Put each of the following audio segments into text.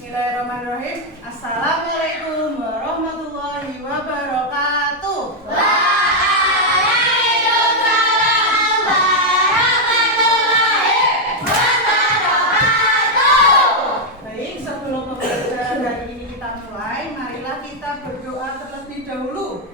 Bismillahirrahmanirrahim. Assalamualaikum warahmatullahi wabarakatuh. Waalaikumsalam warahmatullahi wabarakatuh. Baik, sebelum pembelajaran hari ini kita mulai, marilah kita berdoa terlebih dahulu.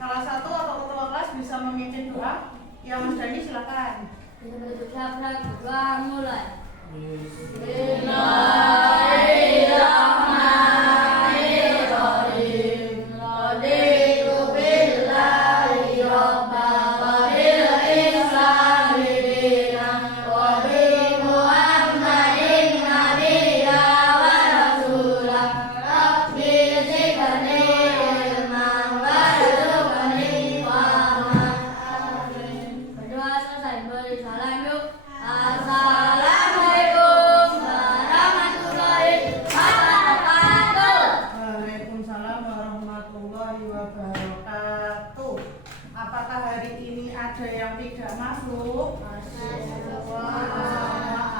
Salah satu atau ketua kelas bisa memimpin doa. Ya, Mas Dani silakan. Berdoa mulai. Bismillahirrahmanirrahim. Raditu billahi rabban wa bil islami dinan wa bi Muhammadin nabiyyan wa rasulan. Rabbi zidni ilman warzuqni fahman. Berdoa selesai, beri salam yuk. Assalamualaikum warahmatullahi wabarakatuh. Waalaikumsalam warahmatullahi wabarakatuh. Apakah hari ini ada yang tidak masuk?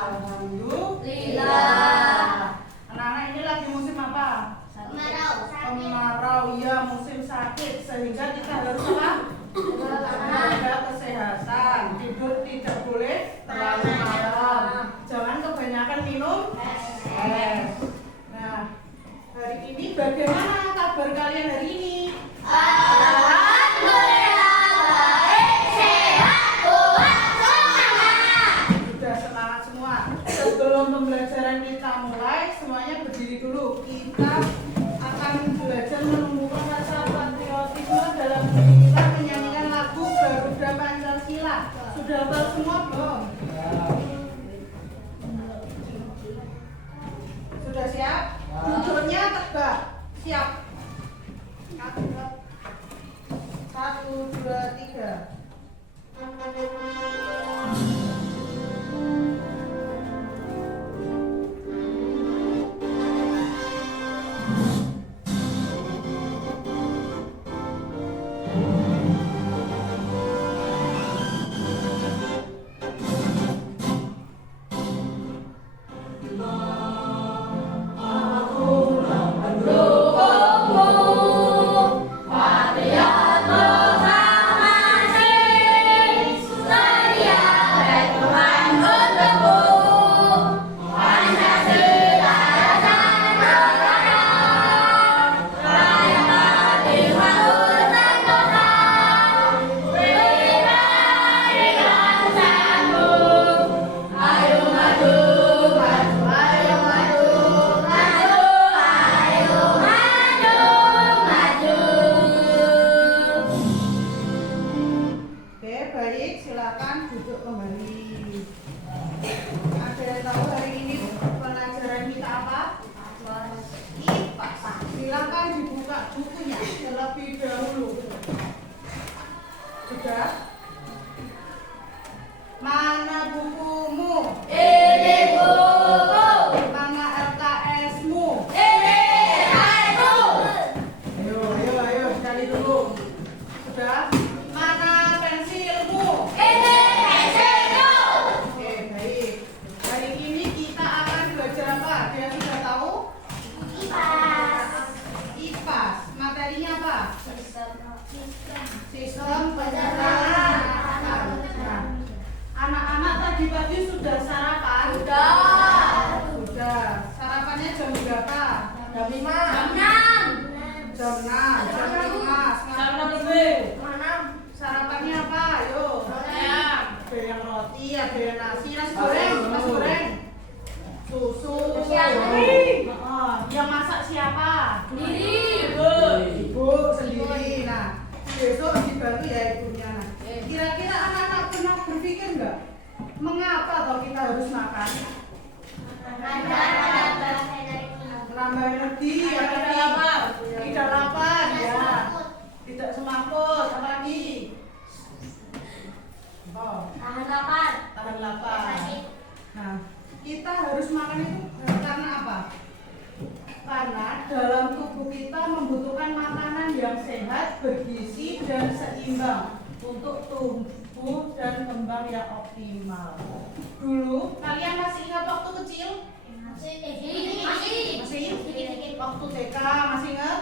Alhamdulillah. Anak-anak ini lagi musim apa? Kemarau. Ya, musim sakit, sehingga kita harus apa? Menjaga kesehatan. Tidur tidak boleh terlalu malam. Jangan kebanyakan minum es. Nah, hari ini bagaimana kabar kalian hari ini? Alhamdulillah baik, sehat, kuat semangat. Sudah semangat semua. Sebelum pembelajaran kita mulai, semuanya berdiri dulu. Kita akan belajar menumbuhkan rasa patriotisme dalam diri kita, menyanyikan lagu Garuda Pancasila. Sudah hafal semua belum? Sudah siap? Duduknya tegak. Siap. 1, 2, 3. Mana bukumu? Ini buku. Mana LKS-mu? Ini kartu. Ayo, sekali dulu. Sudah? Mana pensilmu? Ini pensilku. Oke, baik. Hari ini kita akan belajar apa? Dia sudah tahu? IPAS. Materinya apa? Sistem pencernaan. Nah, anak-anak tadi pagi sudah sarapan? Sudah. Sarapannya jam berapa? Jam 5. Jam 6. Jam 5. Sarapannya apa? Ayo. Ada yang roti, ada yang nasi goreng. Susu. Yang masak siapa? Ibu sendiri. Nah, besok dibantu ya ibunya. Nah, kira-kira anak-anak pernah berpikir nggak mengapa toh kita harus makan? Menambah energi, tidak lapar, ya, tidak semakut, apalagi tahan lapar. Nah, kita harus makan itu karena apa? Karena dalam tubuh kita membutuhkan makanan yang sehat, bergizi, dan seimbang untuk tumbuh dan kembang yang optimal. Dulu, kalian masih ingat waktu kecil? Masih? Waktu TK masih ingat?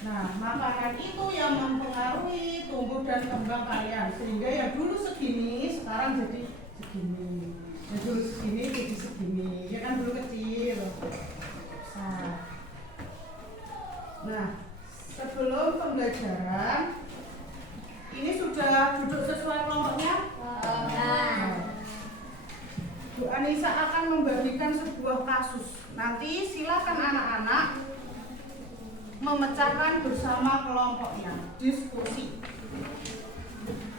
Nah, makanan itu yang mempengaruhi tumbuh dan kembang kalian. Sehingga yang dulu segini, sekarang jadi segini. Yang dulu segini jadi segini. Ya kan dulu kecil. Nah, sebelum pembelajaran, ini sudah duduk sesuai kelompoknya? Bu Anissa akan membagikan sebuah kasus. Nanti silakan anak-anak memecahkan bersama kelompoknya, diskusi.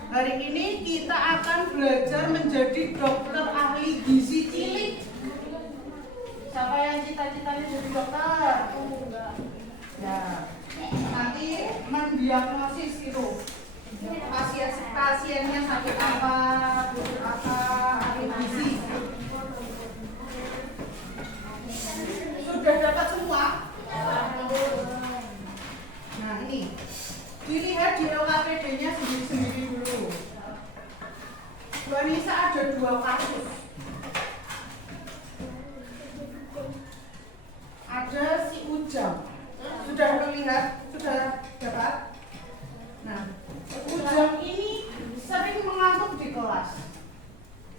Hari ini kita akan belajar menjadi dokter ahli gizi cilik. Siapa yang cita-citanya jadi dokter? Ya, nanti mendiagnosis itu pasiennya sakit apa, butuh apa, ahli gizi. Sudah dapat semua? Nah ini, dilihat di LKPD-nya sendiri-sendiri dulu. Bu Anissa ada 2 kasus. Ada si Ujang. Sudah melihat? Sudah dapat? Nah, Ujang ini sering mengantuk di kelas.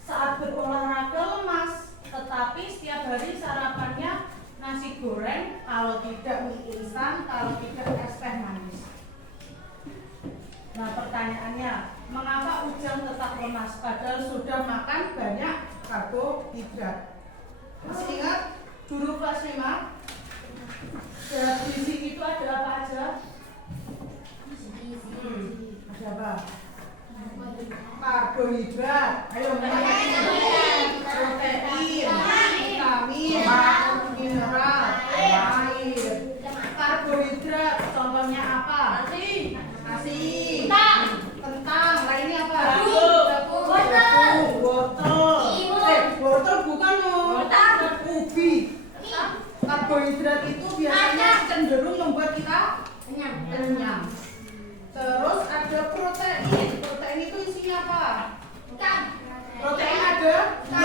Saat berolahraga lemas, tetapi setiap hari sarapannya nasi goreng, kalau tidak mie instan, kalau tidak es teh manis. Nah pertanyaannya, mengapa Ujang tetap lemas padahal sudah makan banyak karbohidrat? Masih ingat dulu kelas 5? Zat gizi itu ada apa aja? Ada apa? Karbohidrat, ayo protein, vitamin, mineral, air. Karbohidrat contohnya apa? Nasi, kentang, lainnya apa? Wortel bukan loh, ubi. Karbohidrat itu biasanya cenderung membuat kita kenyang. Terus ada protein. Protein itu isinya apa? Protein ada 2,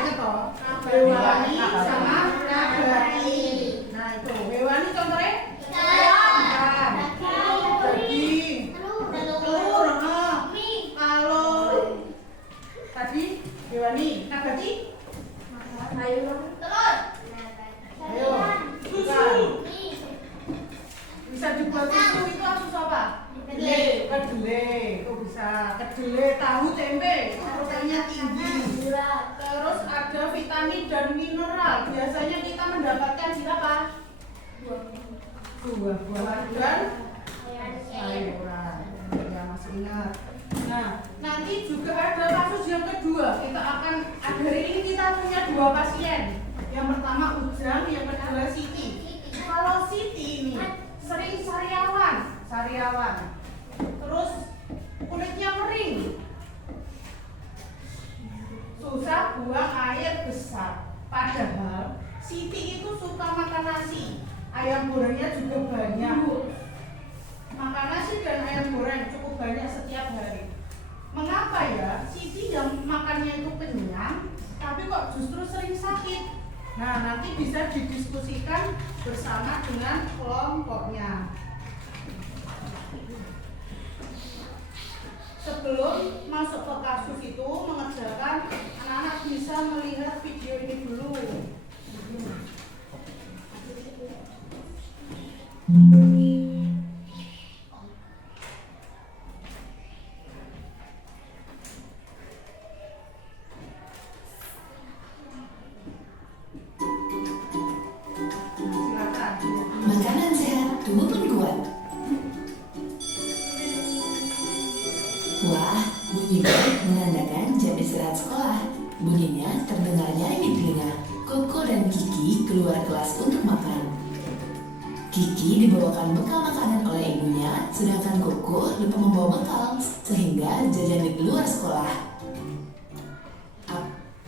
ingat toh? Hewani sama nabati. Nah itu, hewani contohnya? Ikan, daging, telur, kalau tadi hewani, nabati? Ayo, susu. Bisa dibuat susu itu susu apa? Kedelai. Kok bisa? Kedelai, tahu, tempe. Proteinnya tinggi. Terus ada vitamin dan mineral. Biasanya kita mendapatkan di apa? Buah-buahan dan sayuran. Ya masih ingat. Nah, nanti juga ada kasus yang kedua. Hari ini kita punya 2 pasien. Yang pertama Ujang, yang kedua Siti. Kalau Siti ini sering sariawan, terus kulitnya kering, susah buang air besar. Padahal Siti itu suka makan nasi, ayam gorengnya juga banyak. Makan nasi dan ayam goreng cukup banyak setiap hari. Mengapa ya Siti yang makannya itu kenyang, tapi kok justru sering sakit? Nah, nanti bisa didiskusikan bersama dengan kelompoknya. Sebelum masuk ke kasus itu, mengerjakan anak-anak bisa melihat video ini dulu. Makanan sehat, tubuh pun kuat. Wah, bunyi bel menandakan jam istirahat sekolah. Bunyinya terdengar nyaring di telinga. Koko dan Kiki keluar kelas untuk makan. Kiki dibawakan bekal makanan oleh ibunya, sedangkan Koko lupa membawa bekal sehingga jajan di luar sekolah.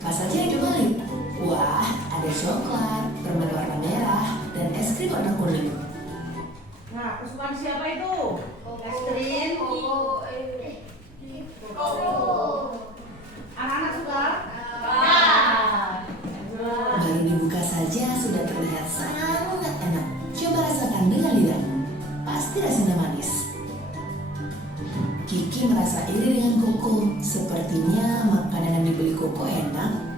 Apa saja yang dibeli? Wah, ada coklat, permen warna merah, dan es krim warna kuning. Nah, kesukaan siapa itu? Es krim. Anak-anak suka? Baru diakhiri dengan Koko. Sepertinya makanan yang dibeli Koko enak.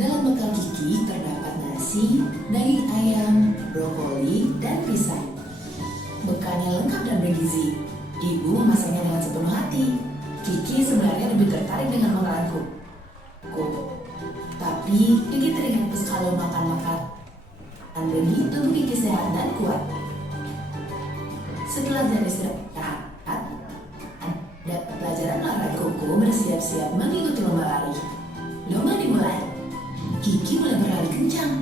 Dalam bekal Kiki terdapat nasi, daging ayam, brokoli, dan pisang. Bekalnya lengkap dan bergizi. Ibu memasaknya dengan sepenuh hati. Kiki sebenarnya lebih tertarik dengan makanan Koko. Tapi Kiki teringat kalau makan begitu tubuh Kiki sehat dan kuat. Setelah jam istirahat, ada pelajaran olahraga. Koko bersiap-siap mengikuti lomba lari. Lomba dimulai. Kiki mulai berlari kencang.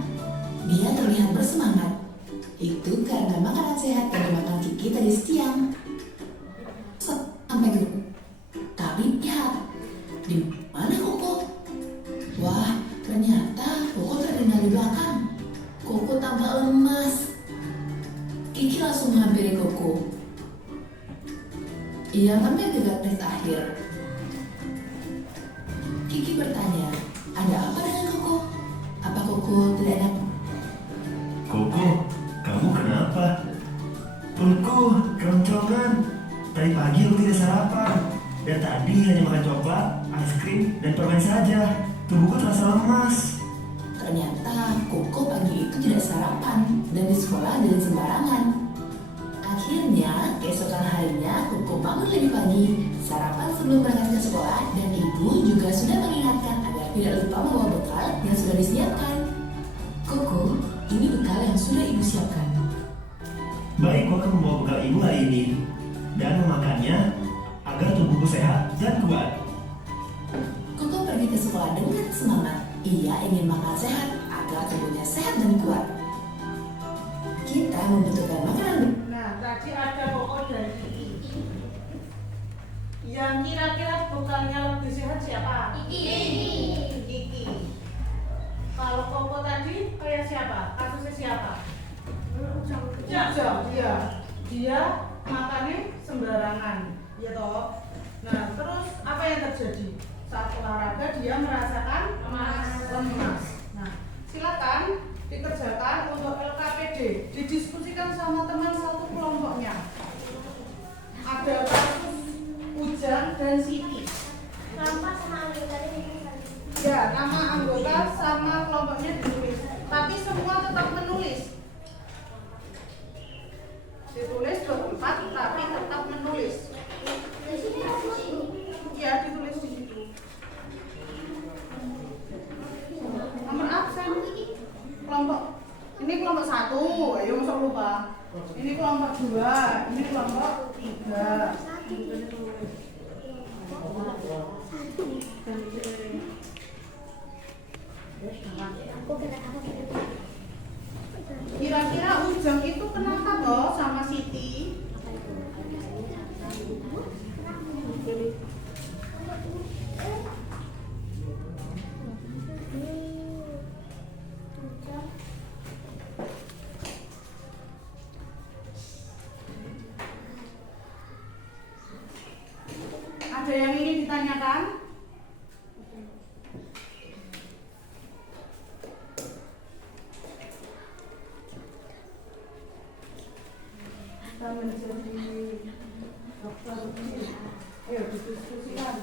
Dia terlihat bersemangat. Itu karena makanan sehat yang dimakan Kiki tadi siang. Sampai gedung. Tapi ya, di mana Koko? Wah, ternyata Koko tertinggal di belakang. Koko tampak lemas. Kiki langsung menghampiri Koko. Ia hampir ke garis akhir. Kiki bertanya, ada apa dengan Koko? Apa Koko tidak enak? Koko, kamu kenapa? Perutku keroncongan. Tadi pagi aku tidak sarapan. Dan tadi hanya makan coklat, es krim, dan permen saja. Tubuhku terasa lemas. Ternyata Koko pagi itu tidak sarapan dan di sekolah jalan sembarangan. Akhirnya, keesokan harinya Koko bangun lebih pagi, sarapan sebelum berangkat ke sekolah, dan ibu juga sudah mengingatkan agar tidak lupa membawa bekal yang sudah disiapkan. Koko, ini bekal yang sudah ibu siapkan. Baik, aku akan membawa bekal ibu hari ini dan memakannya agar tubuhku sehat dan kuat. Koko pergi ke sekolah dengan semangat. Ia ingin makan sehat agar tubuhnya sehat dan kuat. Kita membutuhkan makanan. Nah, tadi ada Koko dan Kiki. Yang kira-kira bekalnya lebih sehat siapa? Kiki. Kalau Koko tadi kayak siapa? Kasusnya siapa? Ujang. Dia makannya sembarangan, ya toh. Nah, terus apa yang terjadi? Saat olahraga dia merasakan lemas. Nah, silakan dikerjakan untuk LKPD, didiskusikan sama teman satu kelompoknya. Ada kasus Ujang dan Siti. Ya, nama anggota sama kelompoknya ditulis, tapi semua tetap menulis. Ditulis berempat, tapi tetap menulis. Ya, ditulis di situ. Nomor absen kelompok ini kelompok 1, ayo masa lupa. Ini kelompok 2, ini kelompok 3. Kira-kira Ujang itu kenapa toh sama Siti? Ada yang ingin ditanyakan? Kita menjadi dokter. Ayo diskusikan.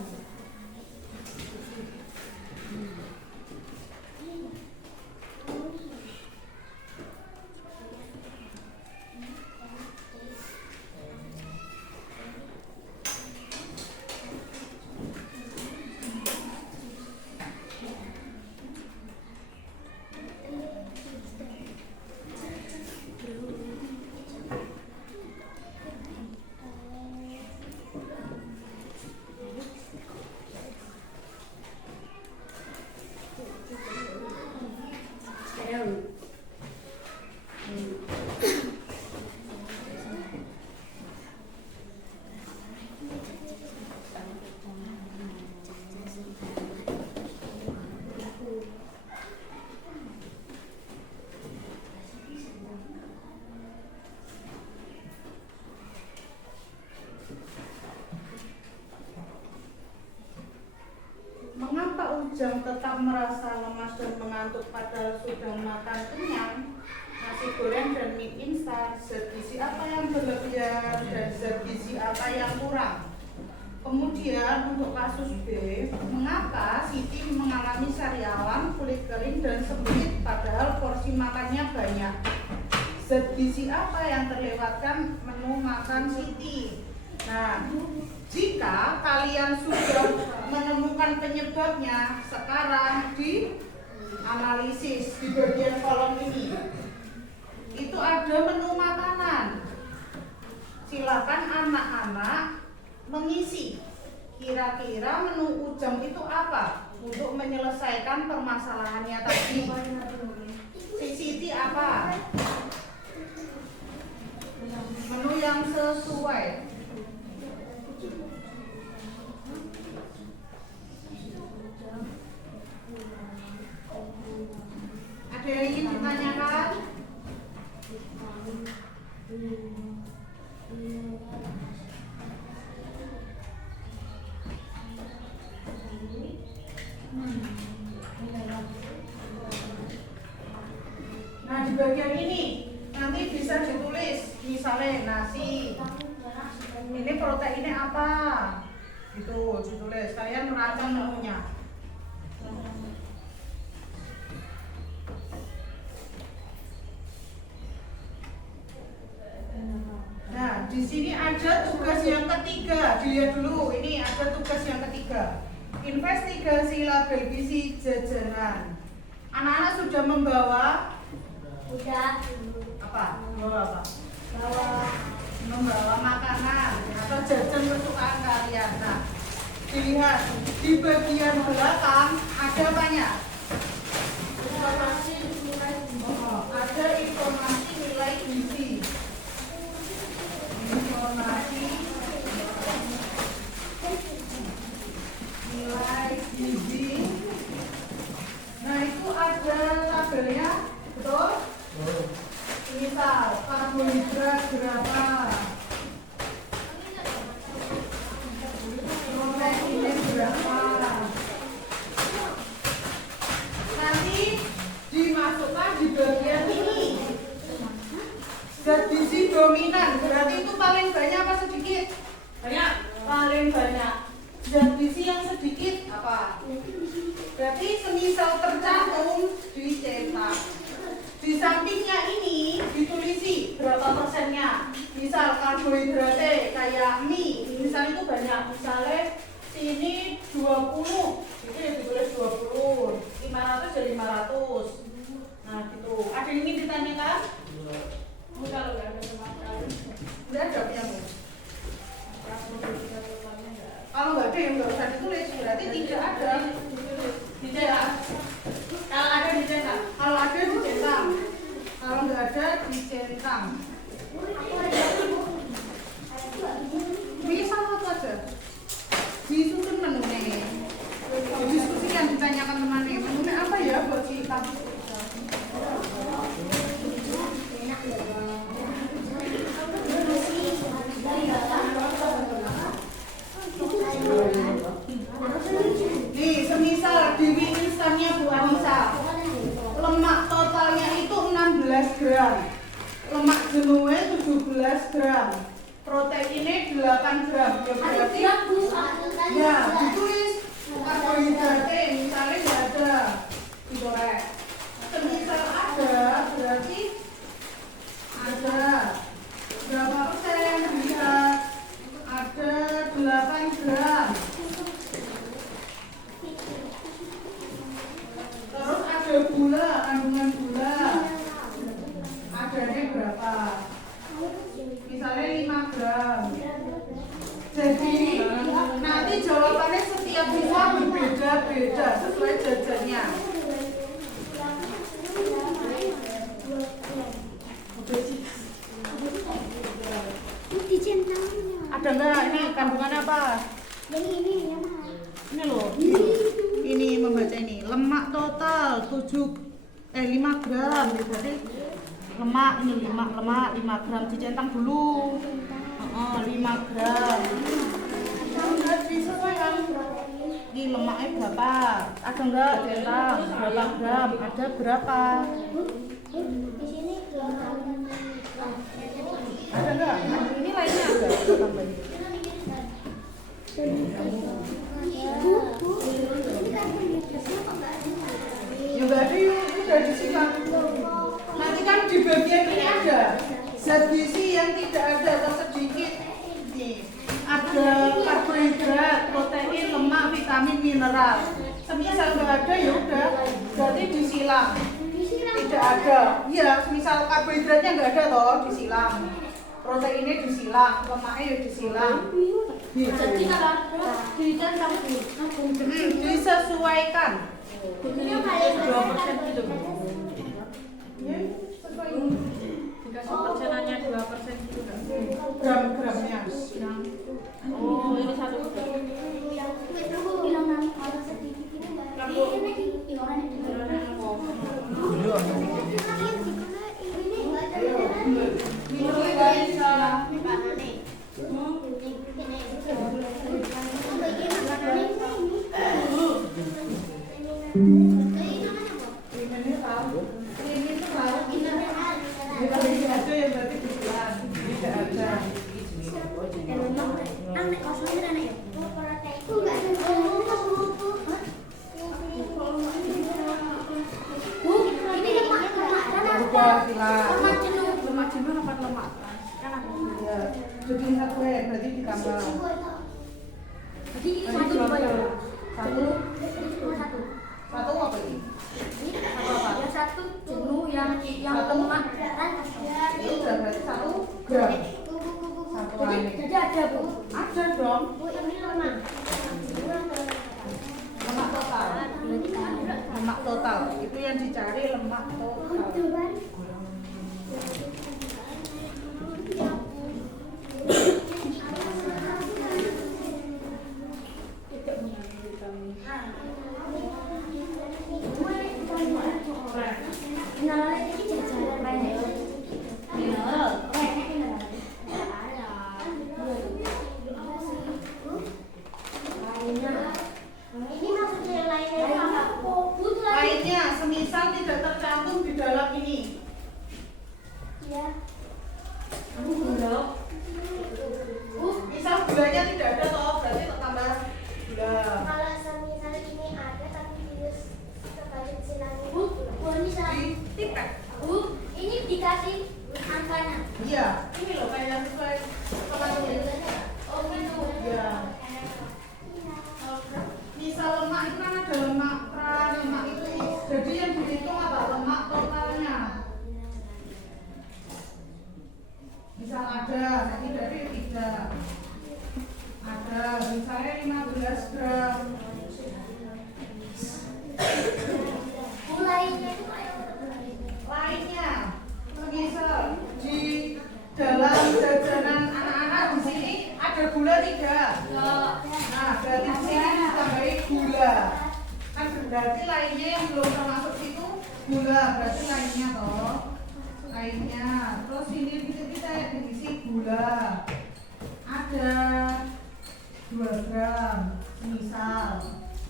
Mengapa Ujang tetap merasa lemas dan mengantuk padahal sudah makan kenyang? Nasi goreng dan mie instan, zat gizi apa yang berlebihan dan zat gizi apa yang kurang? Kemudian Dan untuk kasus B, mengapa Siti mengalami sariawan, kulit kering dan sempit padahal porsi makannya banyak? Zat gizi apa yang terlewatkan menu makan Siti? Nah, jika kalian sudah menemukan penyebabnya, sekarang di analisis di bagian kolom ini. Itu ada menu makanan. Silakan anak-anak mengisi. Kira-kira menu Ujang itu apa? Untuk menyelesaikan permasalahannya tadi. Si Siti apa? Menu yang sesuai. Ada yang ingin ditanyakan? Nah, di bagian ini nanti bisa ditulis, misalnya nasi. Ini proteinnya apa? Gitu, ditulis. Kalian merancang menunya. Nah, di sini ada tugas yang ketiga. Dilihat dulu, ini ada tugas yang ketiga. Investigasi label gizi jajanan. Anak-anak sudah membawa Udah. apa? Membawa apa? Bawa. Membawa makanan atau jajan kesukaan kalian. Nah, dilihat di bagian belakang ada banyak. Ada informasi nilai gizi. Informasi nilai gizi. Nah, itu ada tabelnya, betul? Misal karbohidrat berapa, proteinnya berapa. Nanti dimasukkan di bagian ini. Zat gizi dominan, berarti itu paling banyak apa sedikit? Banyak. Paling banyak. Zat gizi yang sedikit apa? Berarti semisal tercantum dicetak. Di sampingnya ini ditulisi berapa persennya. Misal karbohidratnya kayak mie, misal itu banyak. Misalnya sini 20, itu ya ditulis 20. 500 jadi 500. Nah gitu. Ada yang ingin ditanyakan? Udah lo nggak ada sama. Udah ada punya. Kalau nggak ada yang nggak usah ditulis, berarti tidak ada. Dicetak. Kalau ada dicetak. Kalau ada dicetak. Kalau nggak ada dicentang. Pilih salah satu aja. Disusun menunya. Diskusikan, ditanyakan temannya. Menunya apa ya buat kita? Nih, semisal di mie instannya Bu Anissa, lemak totalnya itu 16 gram, lemak jenuhnya 17 gram, proteinnya 8 gram. Ya berarti ya ditulis karbohidratnya misalnya nggak ada, dikorek. Semisal ada, berarti ada berapa persen? Lihat, ada 8 gram. Terus ada gula, kandungan gula. Adanya berapa? Misalnya 5 gram. Jadi nanti jawabannya setiap siswa berbeda-beda sesuai jajannya. Ada enggak ini kandungannya apa? Ini loh. Ini membaca ini. Lemak total 5 gram. Jadi lemak ini 5 gram dicentang dulu. 5 gram. Enggak disesuaikan. Ini lemaknya berapa? Ada enggak centang? Berapa gram? Ada berapa? Ada enggak? Ini lainnya ada tambahin. bagian ini ada zat gizi yang tidak ada atau sedikit. Nih, ada karbohidrat, protein, lemak, vitamin, mineral. Semisal nggak ada ya udah, berarti disilang. Tidak ada, iya. Misal karbohidratnya nggak ada toh, disilang. Proteinnya disilang, lemaknya ya disilang. Jadi kalau ditambah Disesuaikan. ini paling 2% gitu. Ya, sesuai Dikasih persenannya 2% gitu kan? gram-gramnya. Oh, ini 1. Ini tahu. Ini tuh tahu. Tidak ada yang berarti disilang. Tidak ada. Udah silang. Lemak jenuh apa lemak trans? Kan ada. Ya, jadi satu ya, berarti ditambah. Jadi ini satu dua ya. Satu. Satu. Satu apa ini? Yang satu jenuh, yang lemak kan Ini udah berarti 1 gram. Satu lagi. jadi ada bu. Ada dong. Bu ini lemak. Lemak total. Lemak total. Itu yang dicari lemak total. Lainnya, semisal tidak tercantum di dalam ini. Misal gulanya tidak ada toh, berarti tambah gula. Kalau semisal ini ada tapi virus kebalik silangnya. Bu, ini salah. Ditipek. Bu, ini dikasih angkanya. Iya, ini loh kayak sesuai kemarin. Oh gitu. Iya. Misal lemak itu kan ada lemak trans, lemak itu. Jadi yang dihitung apa? Lemak totalnya. Misal ada, nanti dari tidak. Ada, misalnya 15 gram. Mulainya itu Lainnya, misal di dalam jajanan anak-anak di sini ada gula tidak? Nah, berarti di sini ditambahi gula. Kan berarti lainnya yang belum termasuk itu gula, berarti lainnya toh. Lainnya. Terus ini kita diisi gula. Ada 2 gram, misal.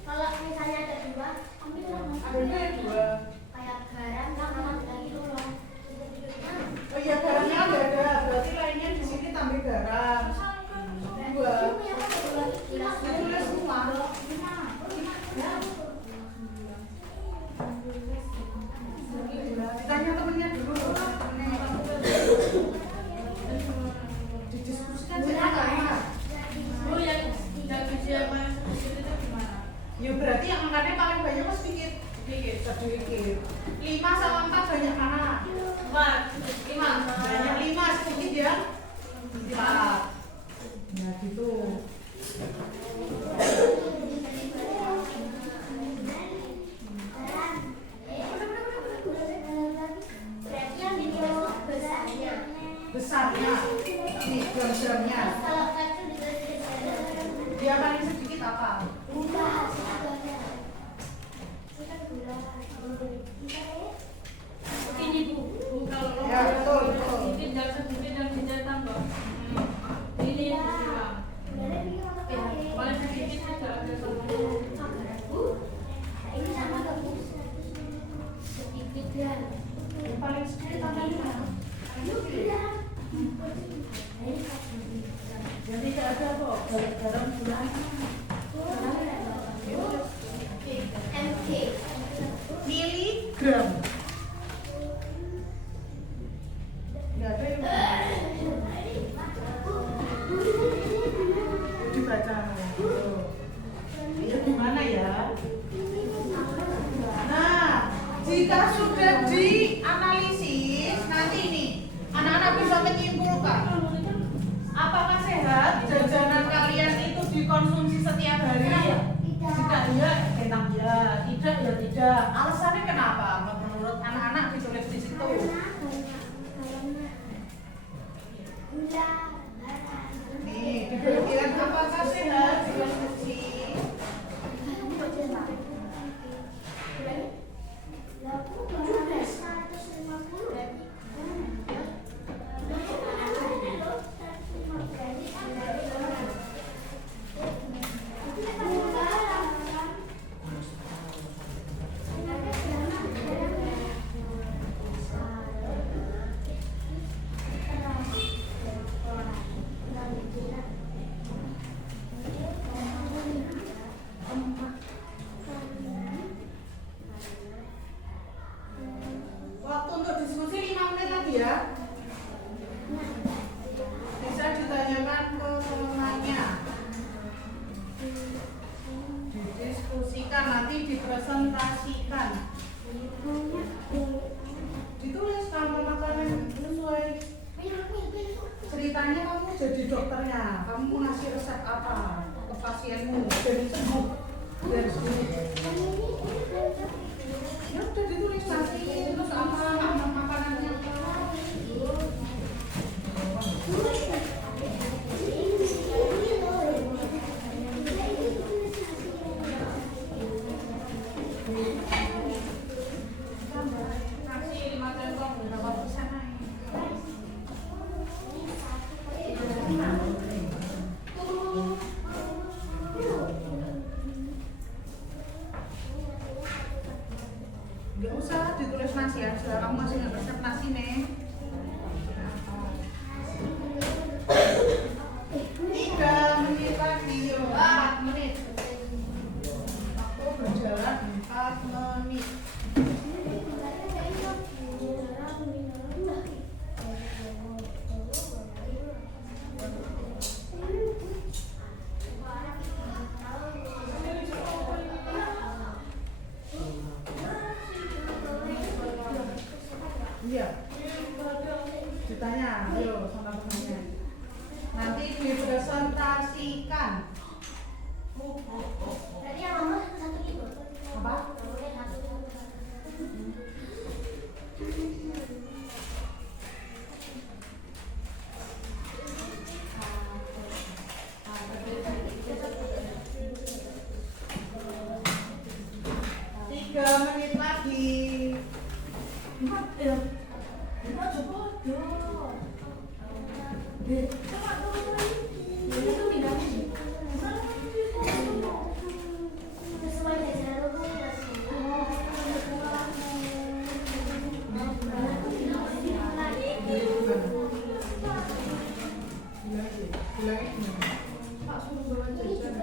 kalau misalnya ada dua, ambil Ada dua. kayak garam, sama lagi tolong. Oh iya, garamnya ada, berarti lainnya di sini tambah garam. 2. Ditulis semua. Ditanya temennya dulu. Didiskusikan sama. Oh, yang gizi apa yang sedikit itu gimana? Ya berarti yang angkatnya paling banyak mas sedikit. Sedikit. 5 sama 4 banyak mana? 5. Banyak 5 sedikit ya. 4. Nah gitu. Berarti yang di besarnya. Besarnya. Nih gram-gramnya. Kalau kecil dikasih garam. Dia paling sedikit apa? Enggak. Ini bu, kalau Ya betul. sedikit dan sedikit dan sedikit tambah. Ini bilang. Paling sedikit tidak ada sama. Ini sama bagus. Sedikit ya. Yang paling sedikit apa 5? Jadi tidak ada kok garam gula. MK. Miligram. bisa menyimpulkan apakah sehat jajanan kalian itu dikonsumsi setiap hari? Jika iya, tentang ya, tidak ya tidak. Alasannya kenapa? Menurut anak-anak ditulis di situ. Nih, diperkirakan apakah sehat dikonsumsi? Waktu untuk diskusi 5 menit lagi ya. Bisa ditanyakan ke temannya. Didiskusikan, nanti dipresentasikan. Ditulis kamar makanan sesuai ceritanya kamu jadi dokternya. Kamu mau ngasih resep apa ke pasienmu? Jadi sembuh. Biar sembuh. Ya udah ditulis nanti terus apa makanannya nasi 5 sendok berapa persen Gak usah ditulis nasi ya, sudah kamu masih nggak resep nasi nih. 3 menit lagi, 4 menit. Aku berjalan 4 menit. Iya. Ditanya, ayo sama temannya. Nanti dipresentasikan. Berarti yang nomor satu itu. Apa? Tiga menit lagi. 4 ya. 4 coba dong. Coba dulu. Itu pindahnya. Sesuai jajaran umum ya. Pak suruh bawa jajan.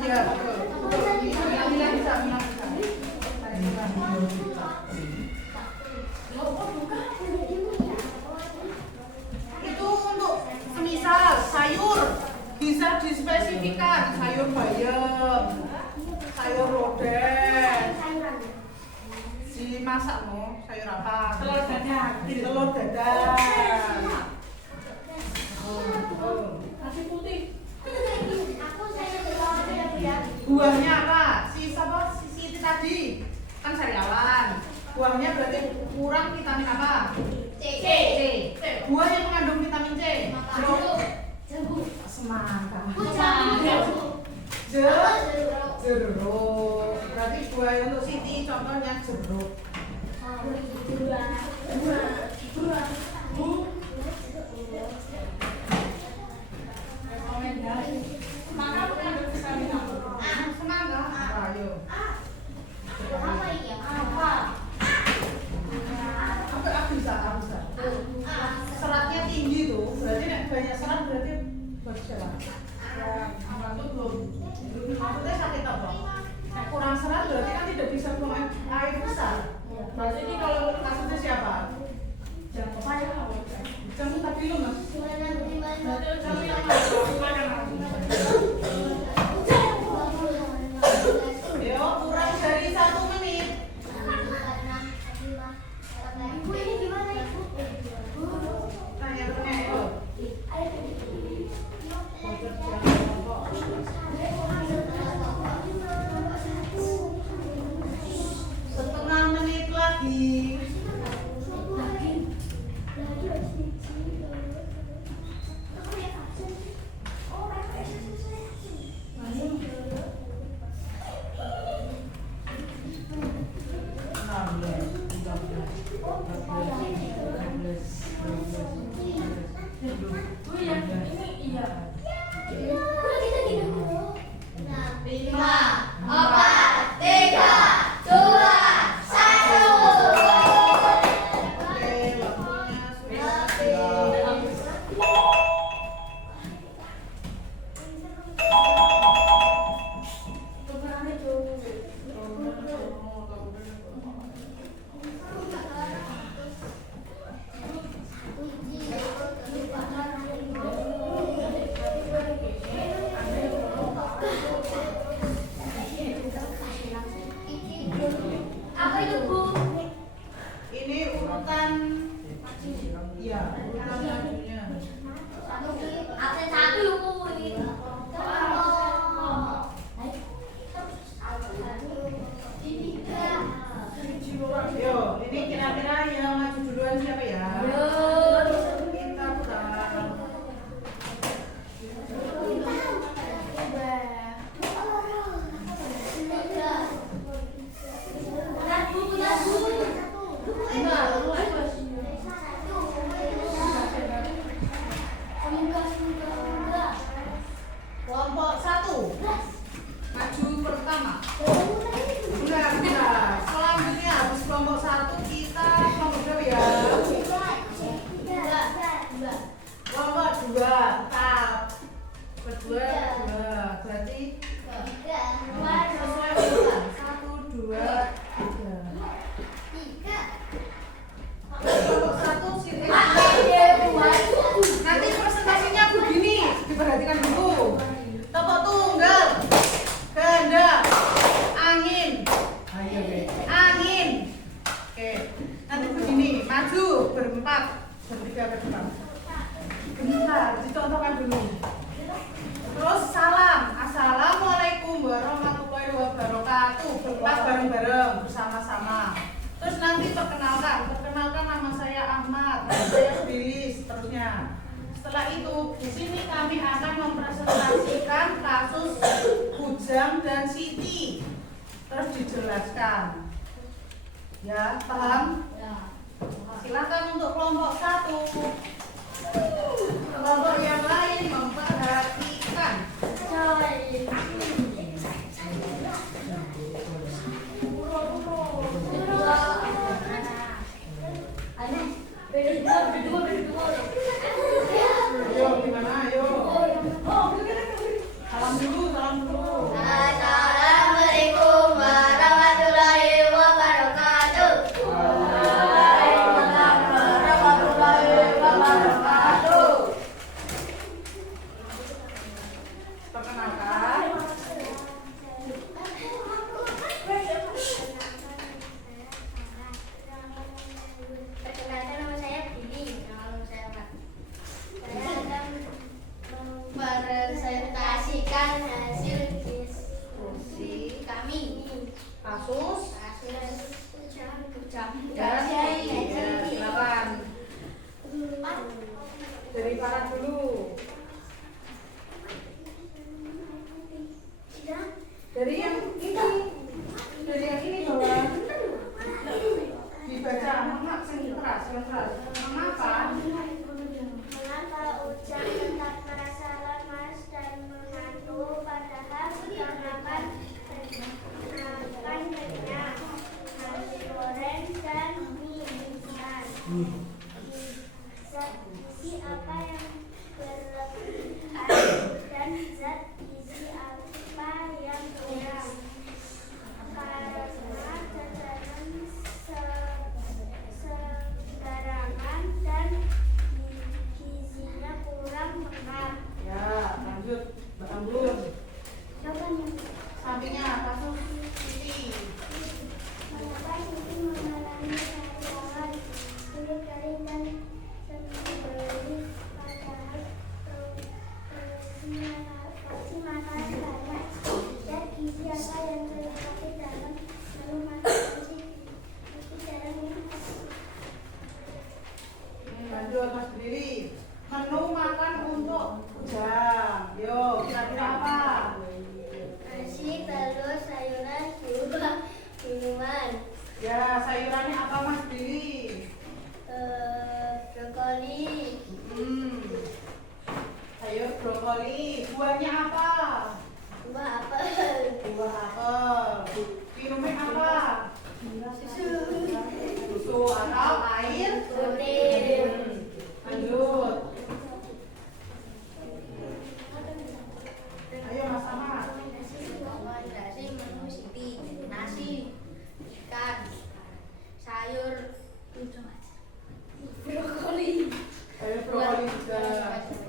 Iya, betul. Yang bisa. Itu untuk semisal sayur bisa dispesifikan sayur bayam, sayur lodeh, dimasak no sayur apa? Telur dadar. Telur dadar. Nasi putih. Buahnya apa? Si Siti tadi kan sariawan. Buahnya berarti kurang vitamin apa? C. Buah yang mengandung vitamin C. Jeruk. Semangka. Jeruk. Jeruk. Berarti buah untuk Siti contohnya jeruk. Rekomendasi. Semangka mengandung vitamin apa? Semangka. Ayo. Apa iya? Apa? Aku bisa. Seratnya tinggi tuh, berarti nek banyak serat berarti bagus ya Pak? Maksudnya sakit apa? Nek kurang serat berarti kan tidak bisa buang air besar. Oh iya, ini iya. 5, 4, 3, 2, 1. Oke, waktunya sudah habis. Apa itu, Bu? Ini urutan, iya, urutan majunya. Ada satu, Bu. Yo, ini kira-kira yang maju duluan siapa ya? Kita putar. Kelompok 1 maju pertama. Benar. Selanjutnya habis kelompok 1 kita kelompok berapa ya? Kelompok 2 tetap. Kedua. Berarti sesuai urutan 1, 2, 3. Kelompok 1 sini. Nanti presentasinya begini, diperhatikan dulu. Tepuk tunggal, ganda, angin. Ayo, Be. Angin. Oke. Nanti begini, maju berempat, bertiga ke depan. Bentar, dicontohkan dulu. Terus salam. Assalamualaikum warahmatullahi wabarakatuh. Berempat bareng-bareng bersama-sama. Terus nanti perkenalkan nama saya Ahmad, nama saya Billy, seterusnya. Setelah itu, di sini kami akan mempresentasikan kasus Ujang dan Siti. Terus dijelaskan. Ya, paham? Silakan untuk kelompok 1. Kelompok yang lain memperhatikan. Ayo, gimana? Ayo. Salam dulu. Assalamualaikum warahmatullahi wabarakatuh. Perkenalkan. Perkenalkan, nama saya Billy. Nama saya Ahmad. Saya akan mempresentasikan hasil diskusi kami. Kasus. Ujang. Ya, silakan. Dari Farah dulu. Dari yang ini bawa. Dibaca, mama keras. Mengapa? Mengapa Ujang tetap merasa lemas dan mengantuk padahal sudah makan kenyang, nasi goreng dan mie instan. Zat gizi apa yang berlebihan dan zat gizi apa yang kurang? Karena jajanan sembarangan dan gizinya kurang lengkap. Ya, lanjut. Mbak Amrun. Jawabannya, Sampingnya kasus Siti. mengapa Siti mengalami sehari-hari sulit dari Ya, sayurannya apa Mas Billy? Brokoli. Sayur brokoli. Buahnya apa? Buah apel. Buah apel. Minumnya apa? Susu atau air Putih. Lanjut. Ayo Mas Ahmad. Rekomendasi menu Siti. Nasi, ikan, sayur, brokoli, Sayur brokoli juga.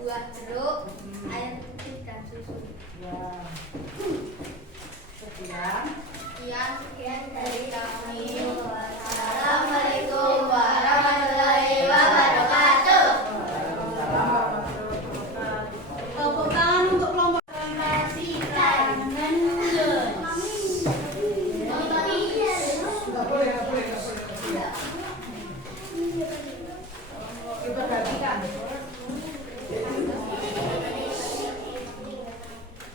buah jeruk, air putih dan susu. Ya. Sekian. Sekian dari kami. Assalamualaikum warahmatullahi wabarakatuh. Tepuk tangan untuk kelompok. Kasihkan menjun. Nggak boleh. Kita gantikan.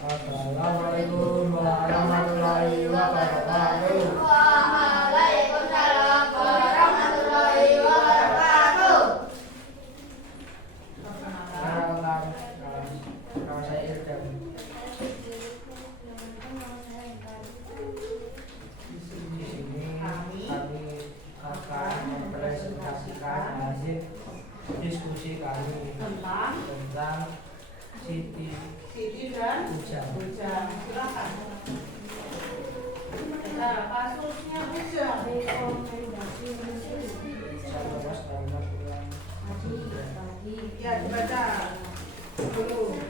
Assalamualaikum warahmatullahi wabarakatuh. Waalaikumsalam warahmatullahi wabarakatuh. Nama saya Irfan. Di sini kami akan mempresentasikan hasil diskusi kami tentang Siti dan Ujang. Silakan. Nah, kasusnya Ujang. Ya, dibaca dulu.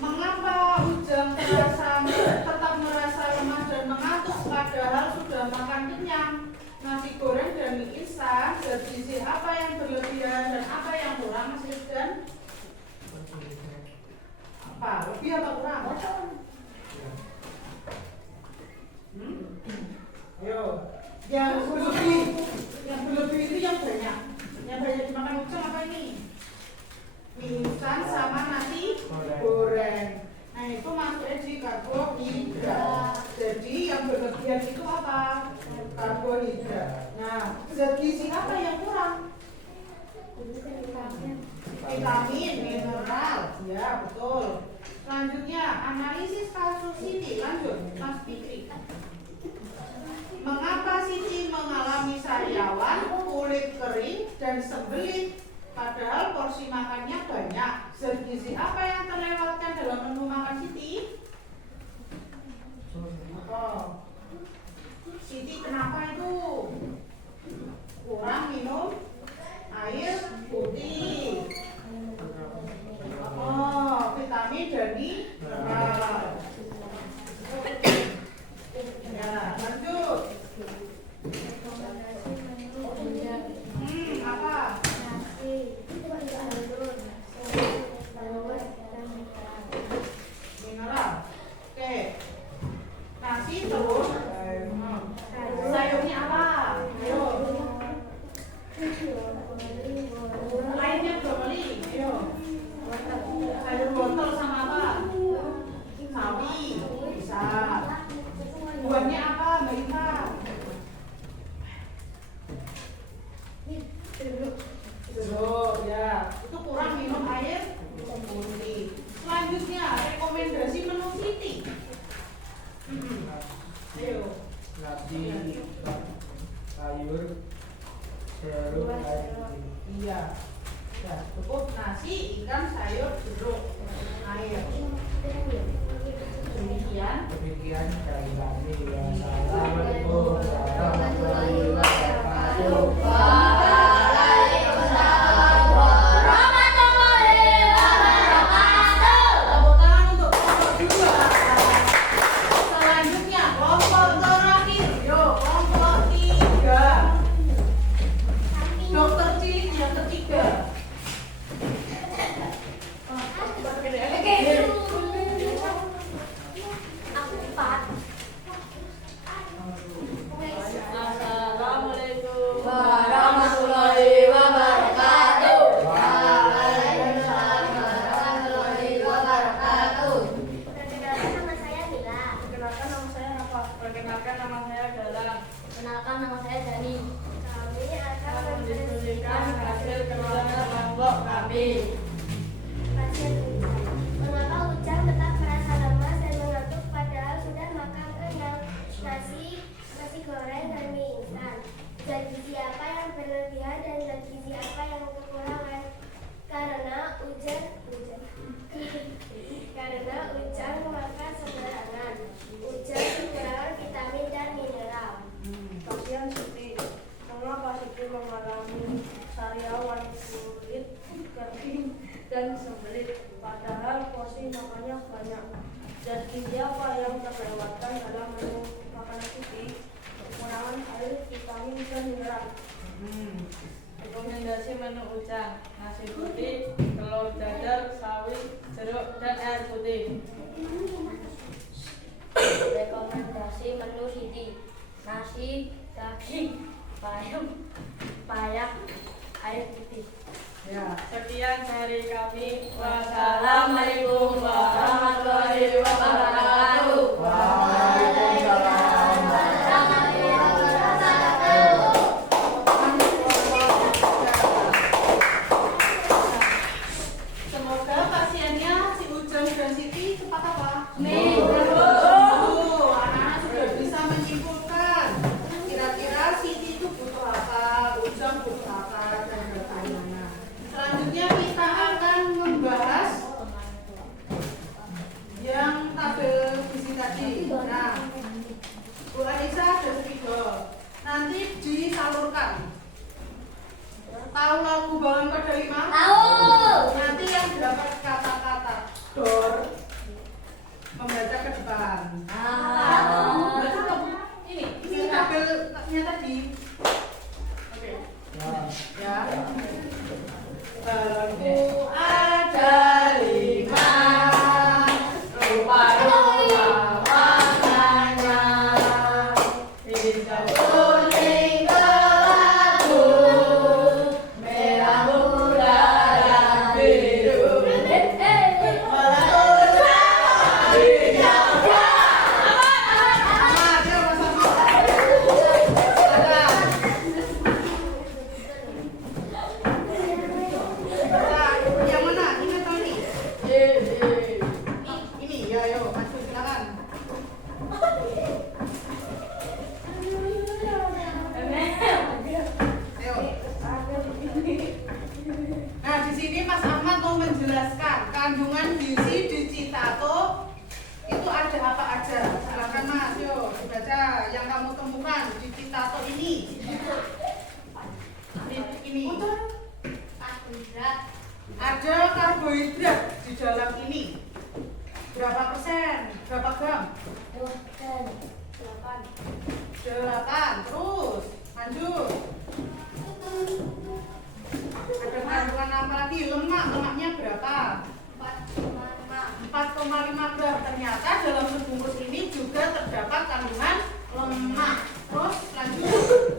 Mengapa Ujang tetap merasa lemah dan mengantuk padahal sudah makan kenyang? Nasi goreng dan mie instan, bergizi apa yang berlebihan dan apa yang kurang, Mas Ujang? Apa? Lebih atau kurang? Ayo. Yang berlebih itu yang banyak. Yang banyak dimakan Ujang apa ini? Mie instan sama nasi goreng. Nah itu masuknya di karbohidrat. Jadi yang berlebihan itu apa? Karbohidrat. Nah, zat gizi apa yang kurang? Vitamin, mineral. Ya betul. Selanjutnya analisis kasus Siti. Lanjut, Mas Fikri. Mengapa Siti mengalami sariawan, kulit kering dan sembelit? Padahal porsi makannya banyak. Zat gizi apa yang terlewatkan dalam menu makan Siti? Apa? Siti kenapa itu? Kurang minum air putih. Oh, vitamin dan mineral. Ya, lanjut. Apa? Mineral. Oke. Nasi terus. Sayurnya apa? Ayo. Lainnya brokoli. Ayo. Sayur wortel sama apa? Sawi. Bisa. Buahnya apa, Mbak Ika? Jeruk, ya. Itu kurang minum air putih. Selanjutnya, rekomendasi menu Siti. Ayo. Nasi, sayur, jeruk, air putih. Iya. Ya, cukup nasi, ikan, sayur, jeruk, air. Demikian dari kami. Wassalamualaikum warahmatullahi wabarakatuh. Waalaikumsalam warahmatullahi wabarakatuh. Tepuk tangan untuk kelompok 2. Selanjutnya kelompok terakhir. Yuk, kelompok 3. Dokter cilik yang ketiga. Assalamualaikum. Waalaikumsalam. nama saya Dani. Kami akan Mendiskusikan hasil kerja kelompok kami. Pasien Ujang. Mengapa Ujang tetap merasa lemas dan mengantuk padahal sudah makan kenyang nasi goreng dan mie instan? Zat gizi apa yang berlebihan dan zat gizi apa yang kekurangan? Karena Ujang makan sembarangan. Ujang kekurangan vitamin dan mineral. Pasien Siti, mengapa Siti mengalami sariawan kulit kering dan sembelit padahal porsi makannya banyak? Zat gizi apa yang terlewatkan dalam menu makanan Siti? Kekurangan air, vitamin dan mineral. Rekomendasi menu Ujang: nasi putih, telur dadar, sawi, jeruk, dan air putih. Rekomendasi menu Siti: nasi, daging, bayam, payak, air putih. Ya. Sekian dari kami. Wassalamualaikum warahmatullahi wabarakatuh. Semoga pasiennya si Ujang dan Siti cepat apa? Sembuh. Anak-anak sudah bisa menyimpulkan kira-kira Siti itu butuh apa, Ujang butuh apa, dan bagaimana. Selanjutnya kita akan membahas yang tabel gizi tadi. Nah, Bu Anissa ada 3. Nanti disalurkan. Tahu lagu Bangun Pada 5? Tahu. Nanti yang dapat kata-kata dor membaca ke depan. Baca nggak, Bu? Ini tabelnya tadi. Oke. Ya. Balonku ada 5, rupa-rupa warnanya, hijau, kuning, kelabu, merah muda dan biru. Balonku hijau. Amat, ya, sama-sama. Ada. Yang mana? Ini atau ini? Ini, ya, ayo, maju, silakan. Ayo. Nah, di sini Mas Ahmad mau menjelaskan kandungan gizi di Citato itu ada apa aja. Silakan Mas, yuk dibaca yang kamu temukan di Citato ini. Ini. Ada karbohidrat di dalam ini. Berapa persen? Berapa gram? 8. Terus lanjut. Ada kandungan apa lagi? Lemaknya berapa? 4,5 gram. Ternyata dalam sebungkus ini juga terdapat kandungan lemak. Terus lanjut.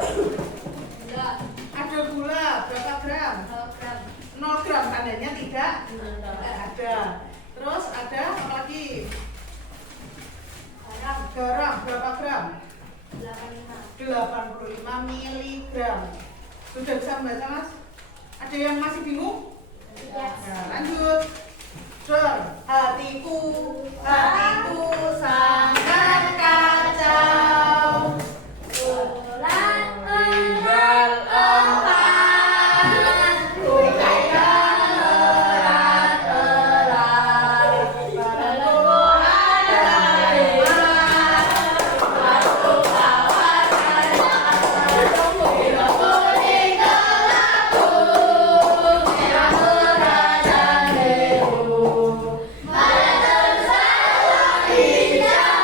Ada gula berapa gram? 0 gram. Tandanya tidak ada. Terus ada apa lagi? Garam berapa gram? 85 miligram. Sudah bisa membaca, Mas? Ada yang masih bingung? Nah, lanjut. Dor, hatiku sangat kacau. Tinggal empat, ku pegang erat-erat. Padaku ada 5, satu kawasan. Biru kuning kelabu, merah muda dan biru. Pada tersayang hijau.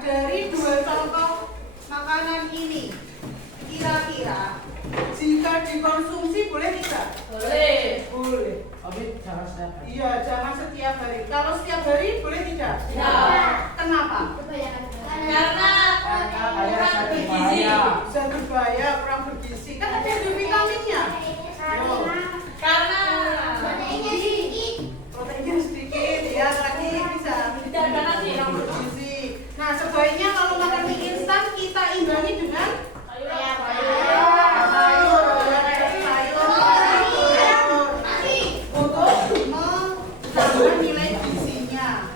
dari dua contoh makanan ini, kira-kira jika dikonsumsi boleh tidak? Boleh. Boleh. Tapi jangan setiap hari. Iya, jangan setiap hari. Kalau setiap hari boleh tidak? Tidak. Kenapa? Karena Kayak satu bergizi. bahaya. Bisa berbahaya, kurang bergizi. Kan ada vitaminnya. Ayo. Karena Proteinnya sedikit, ya lagi bisa. Tidak ada nasi. Kurang bergizi. Nah, sebaiknya kalau makan mie instan kita imbangi dengan sayur, untuk menambah nilai gizinya.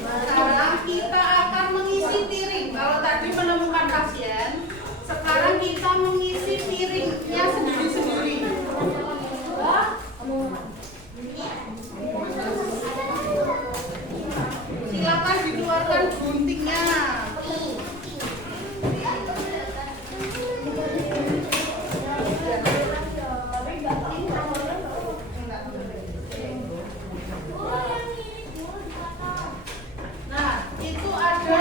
Sekarang kita akan mengisi piring. Kalau tadi menemukan pasien, sekarang kita mengisi piringnya sendiri-sendiri. Silakan dikeluarkan guntingnya. Nah, itu ada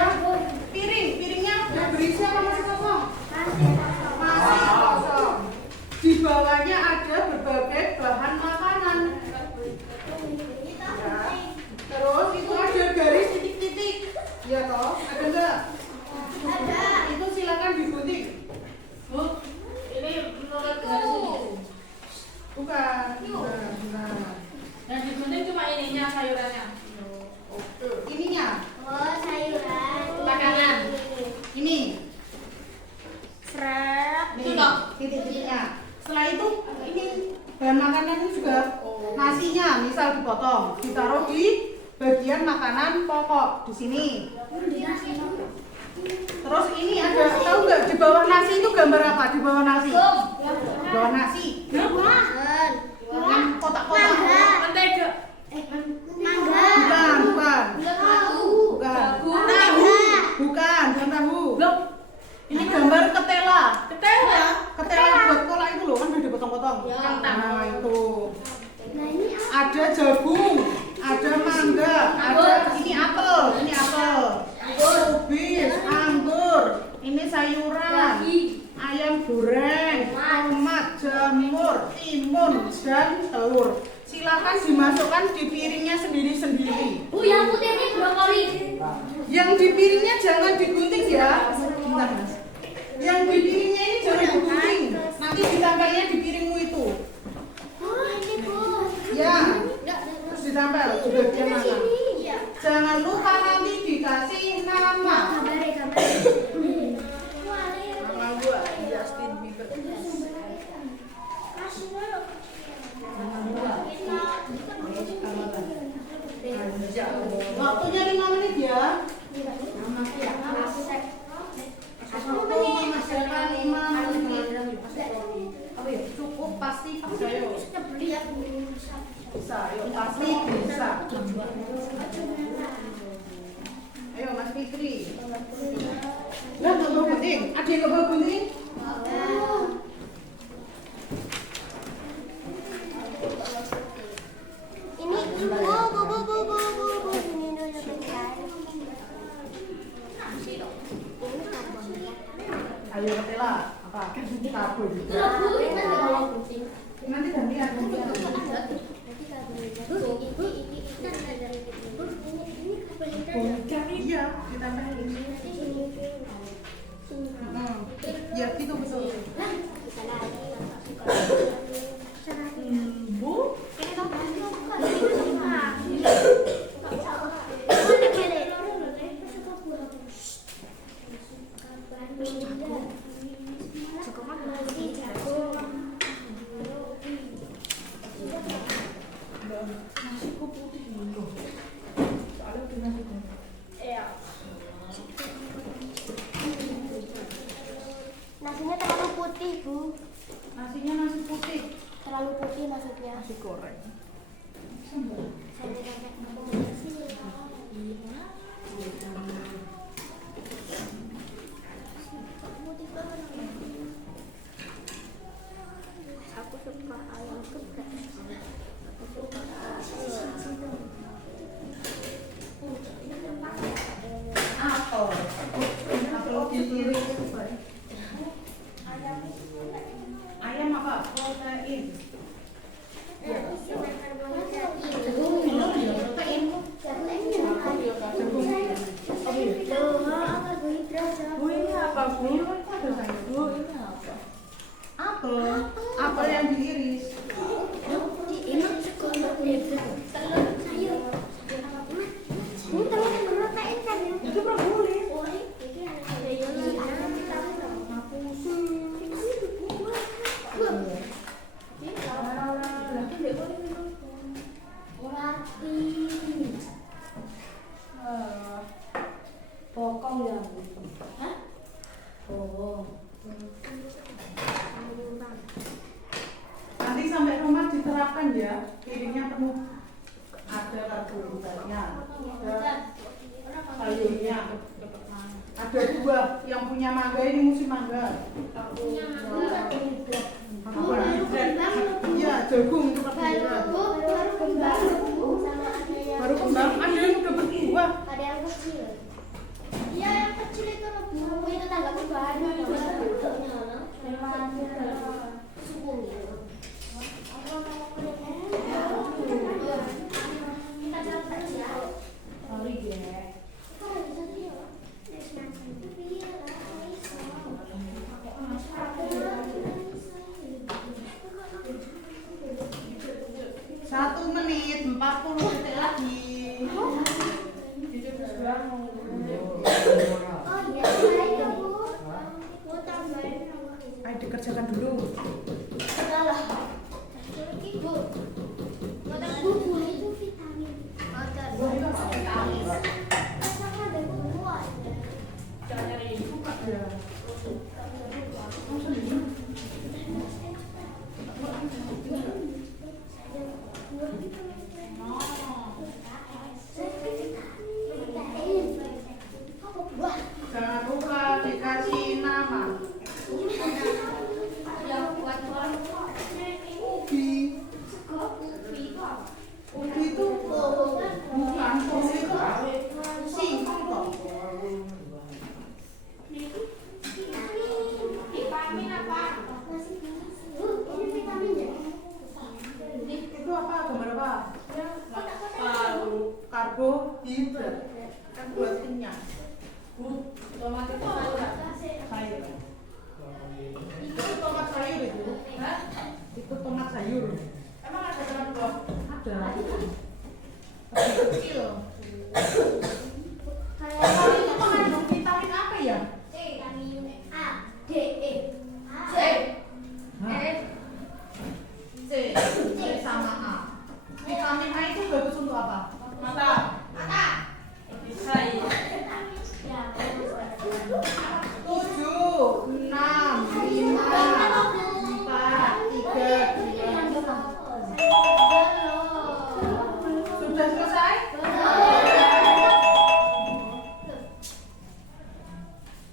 piring. Piringnya udah berisi apa masih kosong? Masih kosong. Di bawahnya ada berbagai bahan makanan. Ya. Terus itu ada garis titik-titik. Iya toh? Ada enggak? Ada. Itu silakan digunting. Bu, ini menurut garis ini. Bukan. Nah. Yang digunting cuma ininya sayurannya. Oke. Ininya. Oh, sayuran. Makanan. Ini. Serap. Nih, titik-titiknya. Setelah itu ini bahan makanan ini juga nasinya misal dipotong, ditaruh di bagian makanan pokok di sini. Terus ini ada, tahu nggak di bawah nasi itu gambar apa? Di bawah nasi. Di bawah nasi. Yang kotak-kotak. Mentega. Mangga. Bukan. Bukan. Bukan, bukan tahu. Ini gambar ketela. Ketela. Ketela buat kolak itu loh, kan udah dipotong-potong. Nah, itu. Nah, ini Ada jagung, ada mangga, ada ini apel, kubis, anggur, ini sayuran, ayam goreng, tomat, jamur, timun, dan telur. Silakan dimasukkan di piringnya sendiri-sendiri. Bu, yang putih ini brokoli. Yang di piringnya jangan digunting ya. Bentar, Mas. Yang di piringnya ini jangan digunting. Nanti ditambahnya di piringmu itu. Oh, ini Bu. Ya. Terus ditambah di bagian mana? Iya. Jangan lupa nanti dikasih nama. Gambar. Nama gua Justin Bieber. Waktunya 5 menit ya. Masakan 5 menit. Cukup pasti bisa yuk. Bisa, yuk pasti bisa. Ayo Mas Fikri. Lah nggak bawa gunting? Ada yang nggak bawa gunting? Ini Bu. Ini dulu bentar. Ayo ketela. Apa? Kabel juga. Nanti gantian. Iya, ditambahin. Ya gitu betul. Bu, ini dong. Nasinya terlalu putih, Bu. Nasinya nasi putih. Terlalu putih maksudnya. Nasi goreng. Aku suka ayam geprek. Telur sayur. Ini telur berotain kan ya? Itu pernah boleh. Oh, ini ada yang kita Pokong ya. Hah? Oh. Nanti sampai rumah diterapkan ya, piringnya penuh. Ada karbohidratnya, ada sayurnya, ada buah. Yang punya mangga ini musim mangga. Karbohidrat. Iya, jagung itu karbohidrat. Baru kembang sama ada yang Baru kembang, ada yang udah berbuah. ada yang kecil. Iya, yang kecil itu rebu. Itu tangga perubahan. Suku gitu. Kita jalan saja. Sorry, Dek. Satu menit 40 detik lagi. Oh iya, saya Bu. Mau tambahin apa? Ayo dikerjakan dulu. Salah. Ibu. Buku itu vitamin. Buah itu apa? Vitamin. Sama ada buah. Jangan nyari buka. Ya. Kamu sendiri. Jangan lupa dikasih nama. Ubi. Ubi itu bukan singkong kok. Vitamin apa? Ini vitamin ya? Itu apa? Gambar apa? Karbohidrat. Kan buat kenyang. Tomat itu sayuran. Sayur. Itu tomat sayur itu. Hah? Itu tomat sayur. Emang ada dalam buah? Ada. Tapi kecil. Kalau itu mengandung vitamin apa ya? Vitamin A, D, E. C. C. C sama A. Vitamin A itu bagus untuk apa? Mata. Sayur. Ya, 7, 6, 5, 4, 3, 2. Sudah selesai?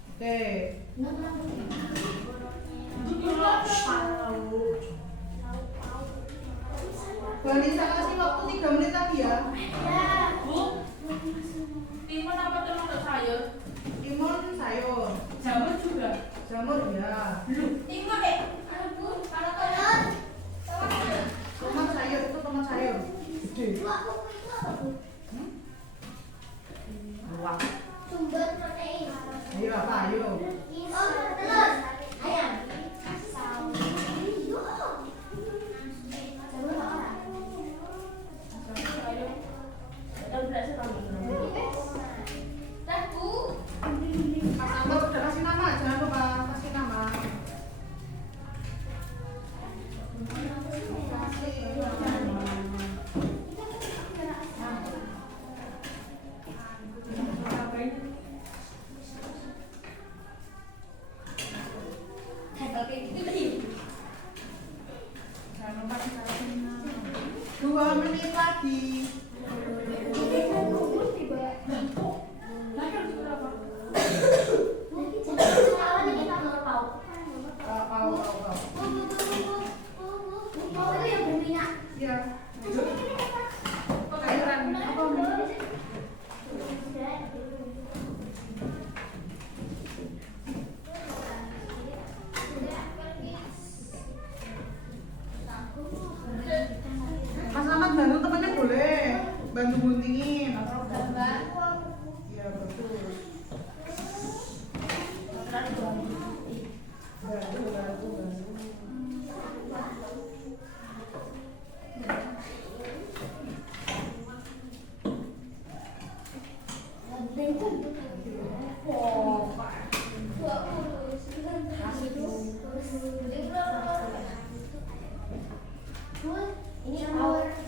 Oke. Vanessa kasih waktu 3 menit lagi ya. Bu, timun apa telur sayur? Timun sayur. Jamur juga. Jamur ya. Timun deh. Kalau telur. Tomat sayur itu tomat sayur. Gede. Luak. Sumber protein. Ayo apa? Ayo. Oh, telur. Ayam. Mas Ahmad udah kasih nama, jangan lupa kasih nama. Jangan lupa kasih nama. 2 menit lagi. Iya. Cairan apa? Mas Ahmad bantu temennya boleh, bantu guntingin atau iya betul. Bantu. Ini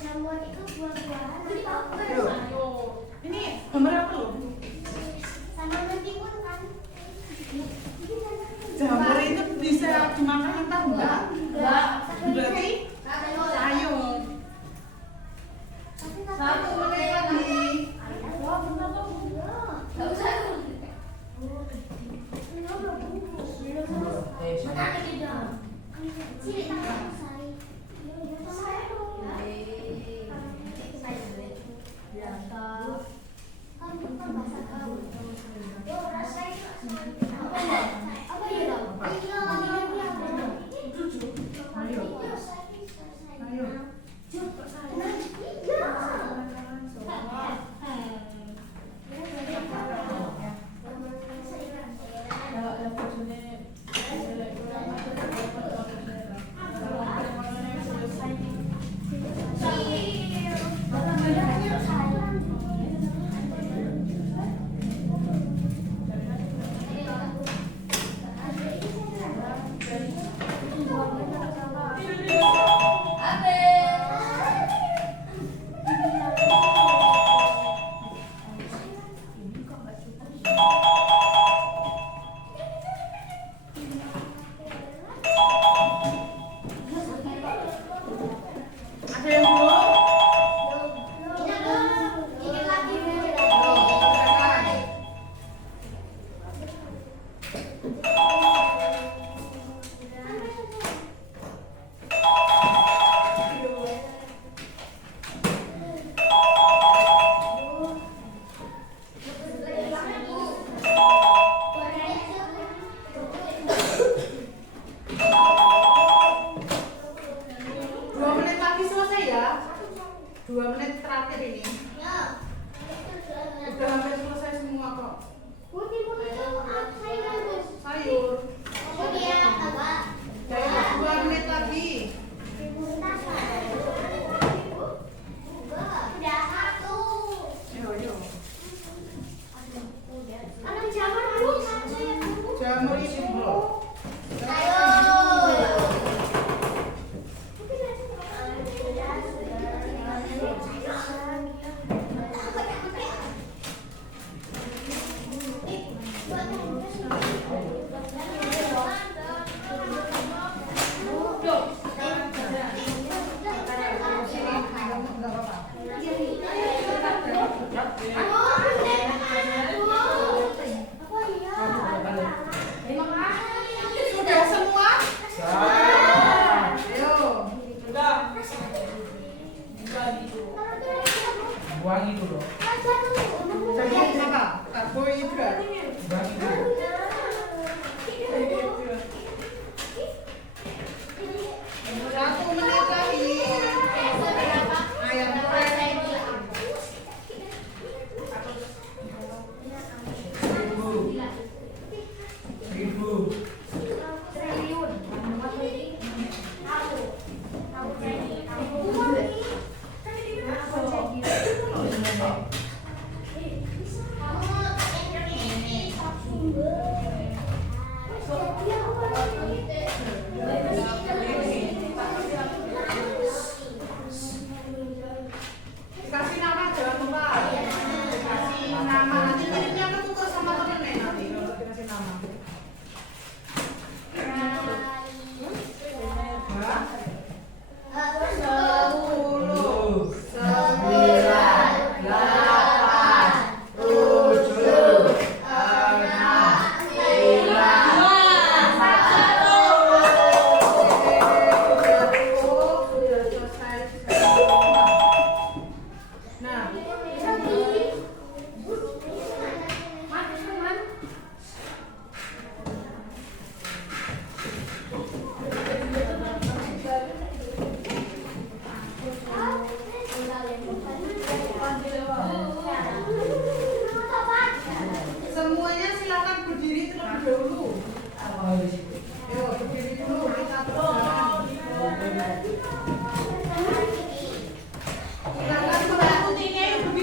jamur itu buah-buahan. Ini gambar apa loh? Sama mentimun kan? Jamur itu bisa dimakan mentah enggak? Enggak. Berarti sayur. 1 menit lagi. Ada yang belum? Buang itu loh. Jadi apa? Karbohidrat. Buang itu. Satu menit lagi. Ayam goreng. Ribu. Kasih nama jangan lupa. Kasih nama nanti kirimnya ke tuker sama temennya nanti kalau dikasih nama. Hah? 10, 9, 8, 7, 6. Semuanya silakan berdiri terlebih dahulu. Ayo berdiri dulu kita berjalan. Silakan mengikutinya berdiri.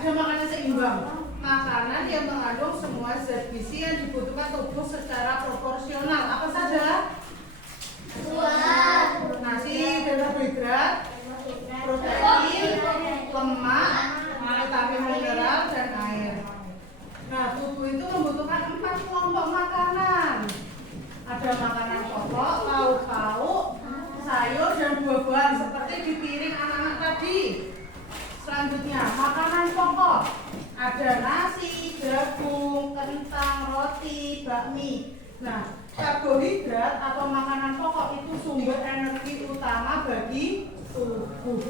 ada makanan seimbang. Makanan yang mengandung semua zat gizi yang dibutuhkan tubuh secara proporsional. Apa saja? Buah, Nasi, karbohidrat, protein, lemak, vitamin mineral, dan air. Nah, tubuh itu membutuhkan 4 kelompok makanan. Ada makanan pokok, lauk pauk, sayur, dan buah-buahan seperti di piring anak-anak tadi. Selanjutnya, makanan pokok. Ada nasi, jagung, kentang, roti, bakmi. Nah, karbohidrat atau makanan pokok itu sumber energi utama bagi tubuh.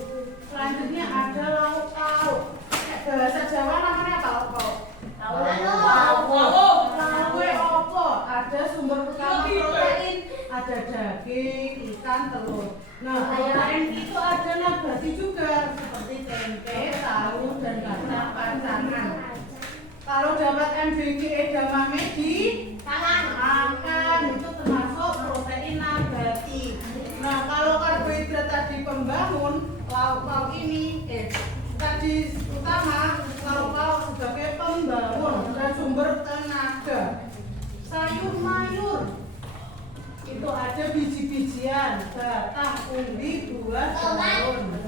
Selanjutnya ada lauk pauk. Bahasa Jawa namanya apa lauk pauk? Lauk opo. Ada sumber utama protein, ada daging, ikan, telur. Nah, protein itu ada nabati juga seperti tempe, tahu, dan kacang pancangan. Kalau dapat MBG edamame di makan itu termasuk protein nabati. Nah, kalau karbohidrat tadi pembangun, lauk pauk ini tadi utama, lauk pauk sebagai pembangun dan sumber tenaga. Sayur mayur itu ada biji-bijian, batang, umbi, buah, daun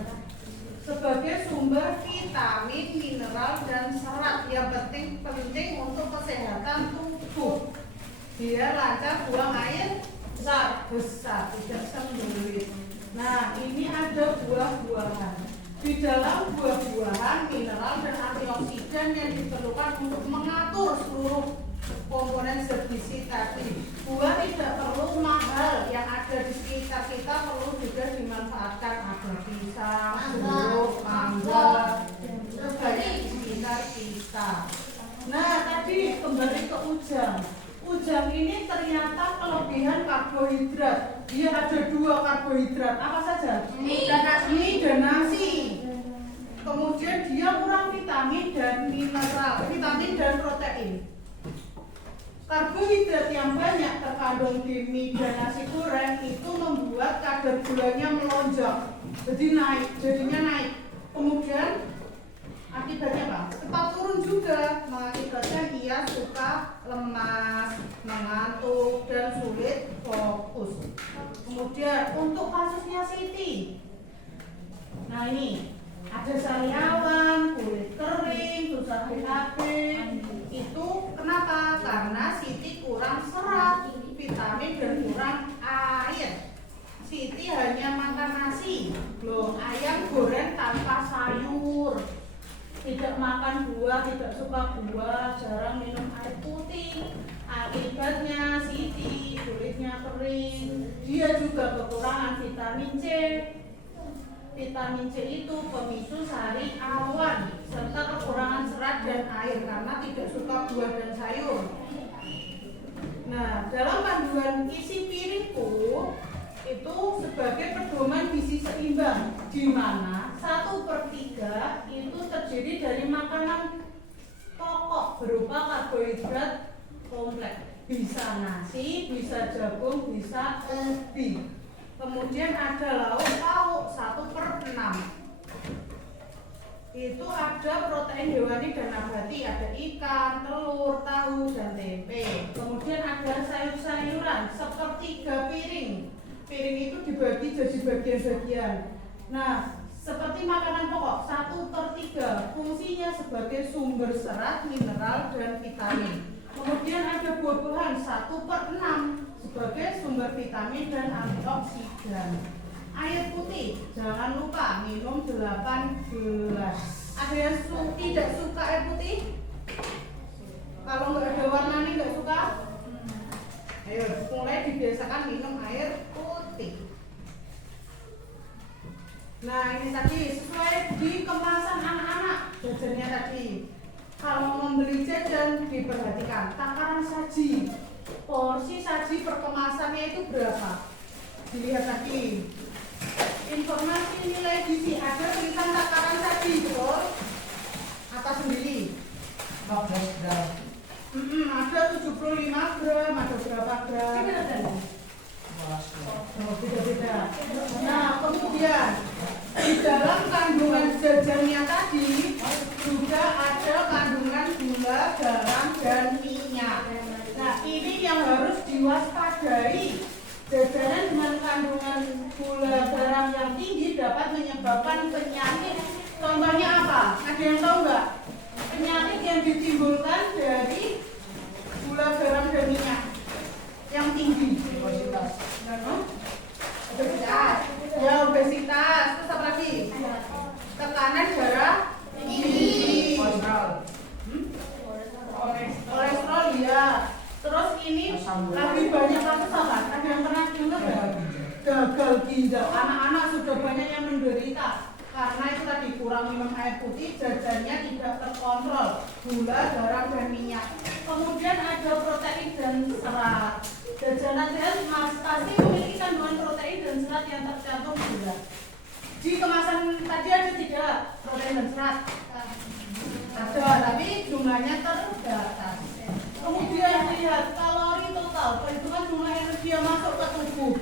sebagai sumber vitamin, mineral, dan serat yang penting untuk kesehatan tubuh. Dia lancar buang air besar, tidak sembulit. Nah, ini ada buah-buahan. Di dalam buah-buahan, mineral dan antioksidan yang diperlukan untuk mengatur seluruh komponen zat gizi tadi. Buah tidak perlu mahal, yang ada di sekitar kita perlu juga dimanfaatkan. Ada pisang, jeruk, mangga, terus banyak di sekitar kita. Nah, tadi kembali ke ujang. Ujang ini ternyata kelebihan karbohidrat. Dia ada 2 karbohidrat. Apa saja? Mie dan nasi. Kemudian dia kurang vitamin dan mineral, vitamin dan protein. Karbohidrat yang banyak terkandung di mie dan nasi goreng itu membuat kadar gulanya melonjak, jadinya naik. Kemudian akibatnya apa? Cepat turun juga, mengakibatkan ia suka lemas, mengantuk, dan sulit fokus. Kemudian untuk kasusnya Siti, nah ini ada sariawan, kulit kering, susah BAB. Itu kenapa? Karena Siti kurang serat, vitamin, dan kurang air. Siti hanya makan nasi, belum ayam goreng tanpa sayur. Tidak makan buah, tidak suka buah, jarang minum air putih. Akibatnya Siti kulitnya kering. Dia juga kekurangan vitamin C. Vitamin C itu pemicu sari awan serta kekurangan serat dan air karena tidak suka buah dan sayur. Nah, dalam panduan isi piringku itu sebagai pedoman gizi seimbang, di mana 1/3 itu terdiri dari makanan pokok berupa karbohidrat kompleks. Bisa nasi, bisa jagung, bisa ubi. Kemudian ada lauk pauk 1/6. Itu ada protein hewani dan nabati, ada ikan, telur, tahu, dan tempe. Kemudian ada sayur-sayuran 1/3 piring. Piring itu dibagi jadi bagian-bagian. Nah, seperti makanan pokok 1/3 fungsinya sebagai sumber serat, mineral, dan vitamin. Kemudian ada buah-buahan 1/6 sebagai sumber vitamin dan antioksidan. Air putih, jangan lupa minum 18. Ada yang tidak suka air putih? Kalau nggak ada warnanya nggak suka? Ayo mulai dibiasakan minum air putih. Nah, ini tadi sesuai di kemasan anak-anak jajannya tadi. Kalau membeli jajan diperhatikan takaran saji, porsi saji per kemasannya itu berapa? Dilihat tadi. Informasi nilai gizi ada tulisan takaran saji, betul? Atas sendiri. 14 gram. Ada 75 gram, ada berapa gram? Oh, beda-beda. Nah, kemudian di dalam kandungan jajannya tadi juga menyebabkan penyakit. Contohnya apa? Ada yang tahu nggak? Penyakit yang ditimbulkan dari gula garam dan minyak yang tinggi. Obesitas. Ya, obesitas. Terus apa lagi? Tekanan darah tinggi. Kolesterol ya. Terus ini lagi banyak kasus apa? Ada yang pernah dengar nggak? Gagal ginjal. Anak-anak sudah banyak yang menderita karena itu tadi kurang minum air putih, jajannya tidak terkontrol, gula, garam dan minyak. Kemudian ada protein dan serat. Jajanan sehat pasti memiliki kandungan protein dan serat yang tercantum gula. Di kemasan tadi ada tidak protein dan serat? Ada, tapi jumlahnya terbatas. Kemudian lihat kalori total, perhitungan jumlah energi yang masuk ke tubuh.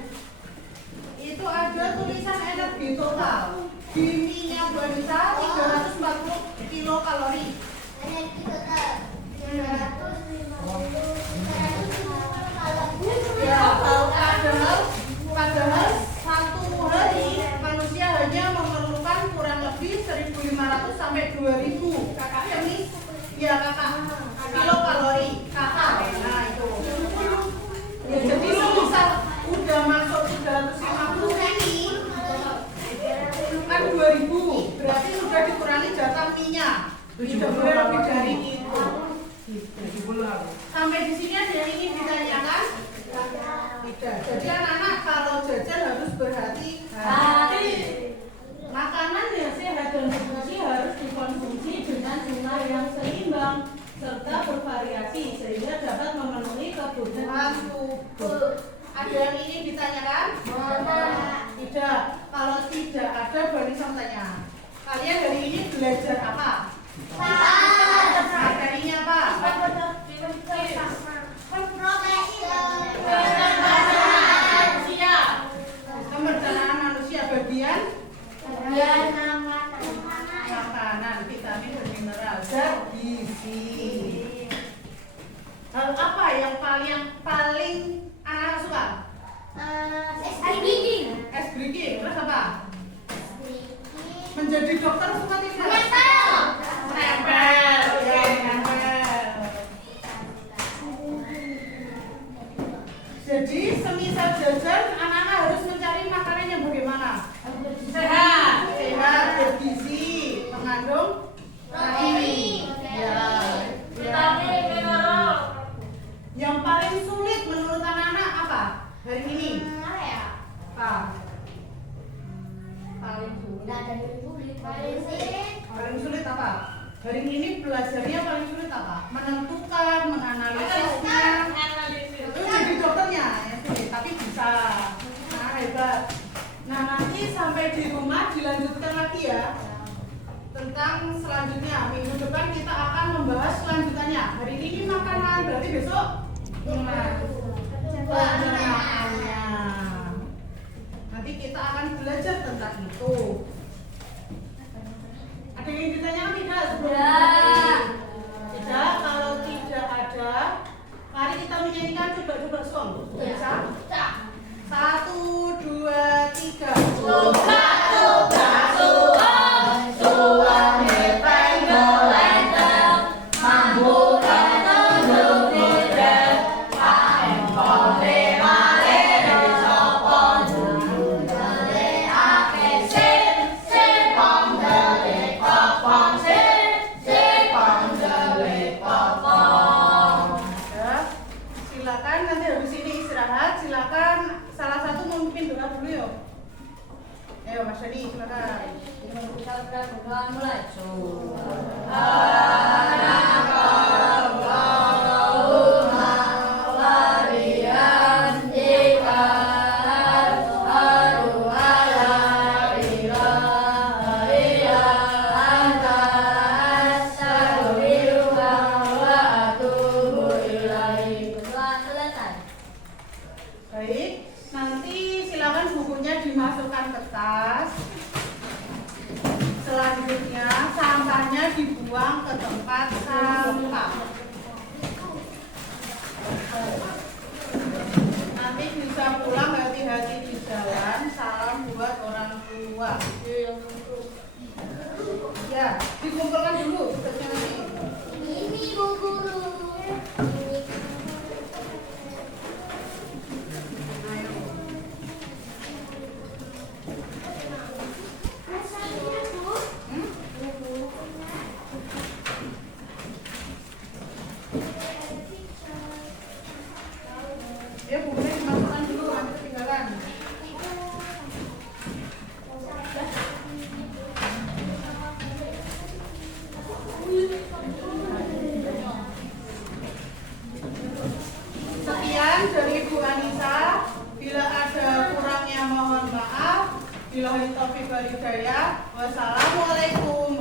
Itu ada tulisan energi total. Di minyak wanita 340 kilokalori. Energi total 350 Ya, padahal satu hari manusia hanya memerlukan kurang lebih 1.500 sampai 2.000 kakak ini. Ya kakak, kilokalori kakak. Nah itu. Ya, jadi misal udah masuk 350 ini kan 2.000, berarti sudah dikurangi jatah minyak. Tidak boleh lebih dari itu. Sampai di sini ada yang ingin ditanyakan? Tidak. Jadi anak-anak kalau jajan harus berhati-hati. Makanan yang sehat dan bergizi harus dikonsumsi dengan jumlah yang seimbang serta bervariasi sehingga dapat memenuhi kebutuhan tubuh. Ada yang ingin ditanyakan? Tidak. Kalau tidak ada, berarti saya tanya. Kalian hari ini belajar apa? Materinya apa? Pemberdanaan manusia bagian makanan, vitamin dan mineral, zat gizi. Hal apa yang paling anak suka? Es breaking. Terus apa? Menjadi dokter suka tidak? Nempel. Ya, nempel. Jadi semisal jajan, anak-anak harus mencari makanan yang bagaimana? Sehat, bergizi, mengandung protein. Ya. Vitamin, mineral. Yang paling sulit menurut anak-anak apa? Hari ini? Apa? Paling sulit apa? Hari ini belajarnya paling sulit apa? Menentukan, menganalisisnya. Itu jadi dokternya ya sulit, tapi bisa. Nah hebat. Nah nanti sampai di rumah dilanjutkan lagi ya tentang selanjutnya. Minggu depan kita akan membahas selanjutnya. Hari ini makanan, berarti besok pencernaannya. Nanti kita akan belajar tentang itu. Ada yang ditanyakan tidak sebelum? Tidak. Kalau tidak ada, mari kita menyanyikan coba-coba song. Bisa? 1, 2, 3. Silakan nanti habis ini istirahat. Silakan salah satu memimpin doa dulu yuk. Ayo Mas Dani silakan. Baik, nanti silakan bukunya dimasukkan ke tas. Selanjutnya sampahnya dibuang ke tempat sampah. Nanti bisa pulang hati-hati di jalan. Salam buat orang tua. dua. Ya, dikumpulkan dulu tugasnya nanti. Ini Bu Guru. Ya, bukunya dimasukkan dulu, nanti ketinggalan. Sekian dari Ibu Anissa. Bila ada kurangnya mohon maaf. Billahi taufiq wal hidayah. Wassalamualaikum